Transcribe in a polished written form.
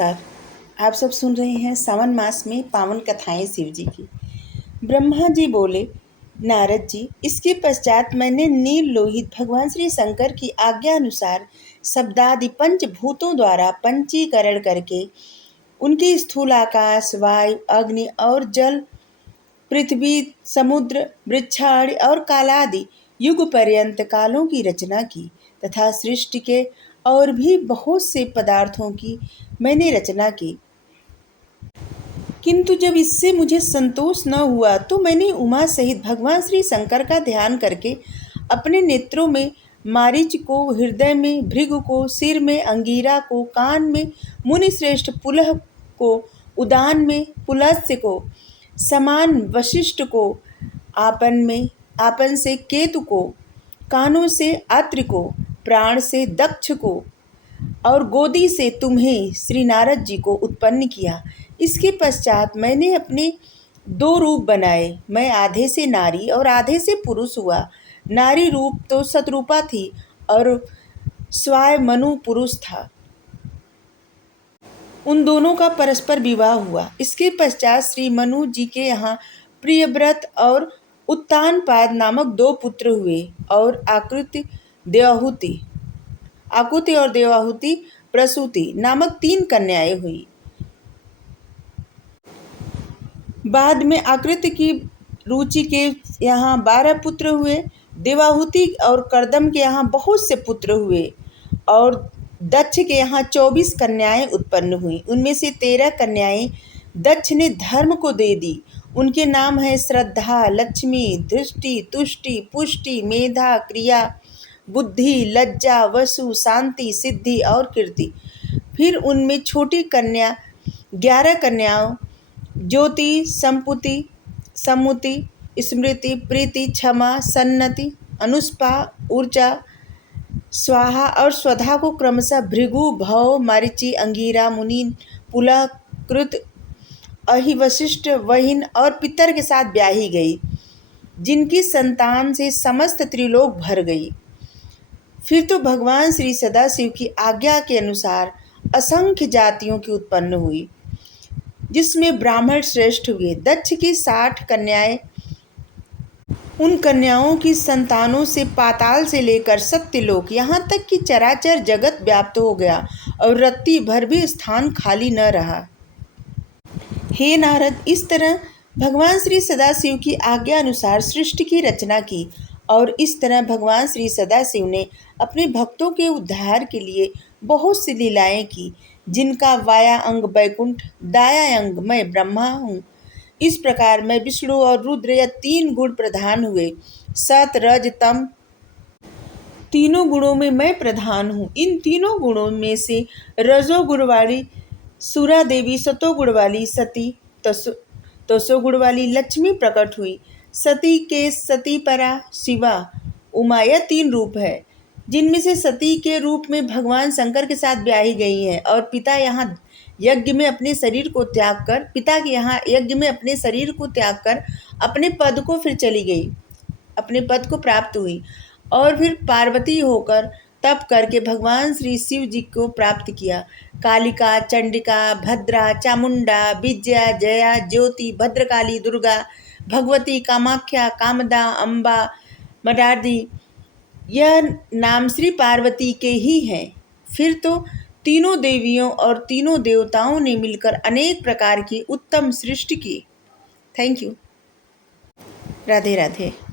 नमस्कार। आप सब सुन रहे हैं सावन मास में पावन कथाएं शिव जी की। ब्रह्मा जी बोले, नारद जी, इसके पश्चात मैंने नील लोहित भगवान श्री शंकर की आज्ञा अनुसार शब्दादि पंचभूतों द्वारा पंचीकरण करके उनके स्थूल आकाश, वायु, अग्नि और जल, पृथ्वी, समुद्र, वृक्षादि और कालादि युग पर्यंत कालों की रचना की तथा सृष्टि के और भी बहुत से पदार्थों की मैंने रचना की। किंतु जब इससे मुझे संतोष न हुआ तो मैंने उमा सहित भगवान श्री शंकर का ध्यान करके अपने नेत्रों में मारीच को, हृदय में भृगु को, सिर में अंगीरा को, कान में मुनिश्रेष्ठ पुलह को, उदान में पुलस्त्य को, समान वशिष्ठ को, आपन से केतु को, कानों से अत्रि को, प्राण से दक्ष को और गोदी से तुम्हें श्री नारद जी को उत्पन्न किया। इसके पश्चात मैंने अपने दो रूप बनाए। मैं आधे से नारी और आधे से पुरुष हुआ। नारी रूप तो शतरूपा थी और स्वयं मनु पुरुष था। उन दोनों का परस्पर विवाह हुआ। इसके पश्चात श्री मनु जी के यहाँ प्रियव्रत और उत्तानपाद नामक दो पुत्र हुए और आकुति और देवाहुति प्रसूति नामक 3 कन्याएं हुई। बाद में आकृति की रुचि के यहाँ 12 पुत्र हुए। देवाहुति और कर्दम के यहाँ बहुत से पुत्र हुए और दक्ष के यहाँ 24 कन्याएं उत्पन्न हुई। उनमें से 13 कन्याएं दक्ष ने धर्म को दे दी। उनके नाम है श्रद्धा, लक्ष्मी, दृष्टि, तुष्टि, पुष्टि, मेधा, क्रिया, बुद्धि, लज्जा, वसु, शांति, सिद्धि और कीर्ति। फिर उनमें छोटी कन्या 11 कन्याओं ज्योति, सम्मुति, स्मृति, प्रीति, क्षमा, सन्नति, अनुष्पा, ऊर्जा, स्वाहा और स्वधा को क्रमशः भृगु, भव, मारीचि, अंगीरा, मुनि, पुलह, कृत, अहिवशिष्ट, वहिन और पितर के साथ ब्याही गई, जिनकी संतान से समस्त त्रिलोक भर गई। फिर तो भगवान श्री सदाशिव की आज्ञा के अनुसार असंख्य जातियों की उत्पन्न हुई, जिसमें ब्राह्मण श्रेष्ठ हुए। दक्ष की 60 कन्याएं, उन कन्याओं की संतानों से पाताल से लेकर सत्यलोक यहाँ तक कि चराचर जगत व्याप्त हो गया और रत्ती भर भी स्थान खाली न रहा। हे नारद, इस तरह भगवान श्री सदाशिव की आज्ञा अनुसार सृष्टि की रचना की और इस तरह भगवान श्री सदाशिव ने अपने भक्तों के उद्धार के लिए बहुत सी लीलाएं की, जिनका वाया अंग वैकुंठ, दाया अंग मैं ब्रह्मा हूँ। इस प्रकार मैं विष्णु और रुद्र या 3 गुण प्रधान हुए। सत, रज, तम तीनों गुणों में मैं प्रधान हूँ। इन तीनों गुणों में से रजो गुण वाली सुरा देवी, सतो गुण वाली सती, तसो गुण वाली लक्ष्मी प्रकट हुई। सती के सती परा शिवा उमा, यह 3 रूप है, जिनमें से सती के रूप में भगवान शंकर के साथ ब्याही गई हैं और पिता के यहाँ यज्ञ में अपने शरीर को त्याग कर अपने पद को फिर चली गई, अपने पद को प्राप्त हुई और फिर पार्वती होकर तप करके भगवान श्री शिव जी को प्राप्त किया। कालिका, चंडिका, भद्रा, चामुंडा, विजया, जया, ज्योति, भद्रकाली, दुर्गा, भगवती, कामाख्या, कामदा, अम्बा, मदारी, यह नाम श्री पार्वती के ही हैं। फिर तो तीनों देवियों और तीनों देवताओं ने मिलकर अनेक प्रकार की उत्तम सृष्टि की। Thank you. राधे राधे।